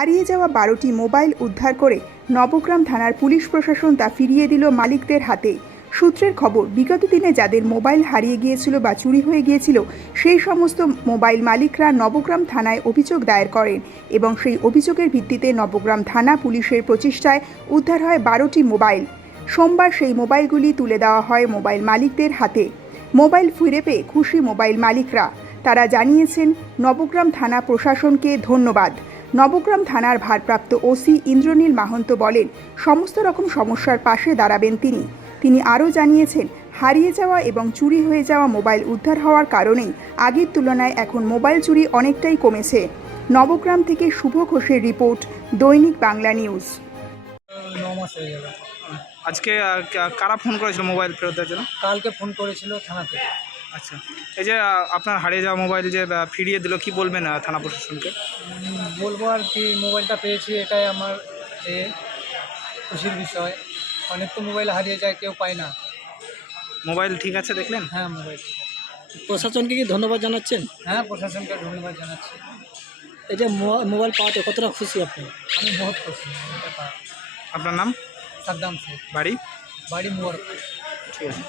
হারিয়ে যাওয়া বারোটি মোবাইল উদ্ধার করে নবগ্রাম থানার পুলিশ প্রশাসন তা ফিরিয়ে দিল মালিকদের হাতে। সূত্রের খবর, বিগত দিনে যাদের মোবাইল হারিয়ে গিয়েছিল বা চুরি হয়ে গিয়েছিল, সেই সমস্ত মোবাইল মালিকরা নবগ্রাম থানায় অভিযোগ দায়ের করেন এবং সেই অভিযোগের ভিত্তিতে নবগ্রাম থানা পুলিশের প্রচেষ্টায় উদ্ধার হয় বারোটি মোবাইল। সোমবার সেই মোবাইলগুলি তুলে দেওয়া হয় মোবাইল মালিকদের হাতে। মোবাইল ফিরে পেয়ে খুশি মোবাইল মালিকরা। তারা জানিয়েছেন, নবগ্রাম থানা প্রশাসনকে ধন্যবাদ। নবগ্রাম থানার ভারপ্রাপ্ত ওসি ইন্দ্রনীল মাহন্ত বলেন সমস্ত রকম সমস্যার পাশে দাঁড়াবেন তিনি। তিনি আরও জানিয়েছেন হারিয়ে যাওয়া এবং চুরি হয়ে যাওয়া মোবাইল উদ্ধার হওয়ার কারণেই আগের তুলনায় এখন মোবাইল চুরি অনেকটাই কমেছে। নবগ্রাম থেকে শুভ ঘোষের রিপোর্ট দৈনিক বাংলা নিউজ। আজকে কারা ফোন করেছিল মোবাইল ফেরত দেওয়ার জন্য? কালকে ফোন করেছিল থানা থেকে। আচ্ছা। এই যে আপনার হারিয়ে যাওয়া মোবাইল যে ফিরিয়ে দিল কি বলবেন থানা প্রশাসনকে? বলব আর কি মোবাইলটা পেয়েছি এটাই আমার এ খুশির বিষয়। অনেক তো মোবাইল হারিয়ে যায় কেউ পায় না। মোবাইল ঠিক আছে দেখলেন? হ্যাঁ মোবাইল প্রশাসনকে কি ধন্যবাদ জানাচ্ছেন? হ্যাঁ প্রশাসনকে ধন্যবাদ জানাচ্ছি। এই যে মোবাইল পাওয়াতে কতটা খুশি আপনি? আমি বহুত খুশি। আপনার নাম? সাদ্দাম শেখ। বাড়ি? বাড়ি মোয়ার ঠিক আছে।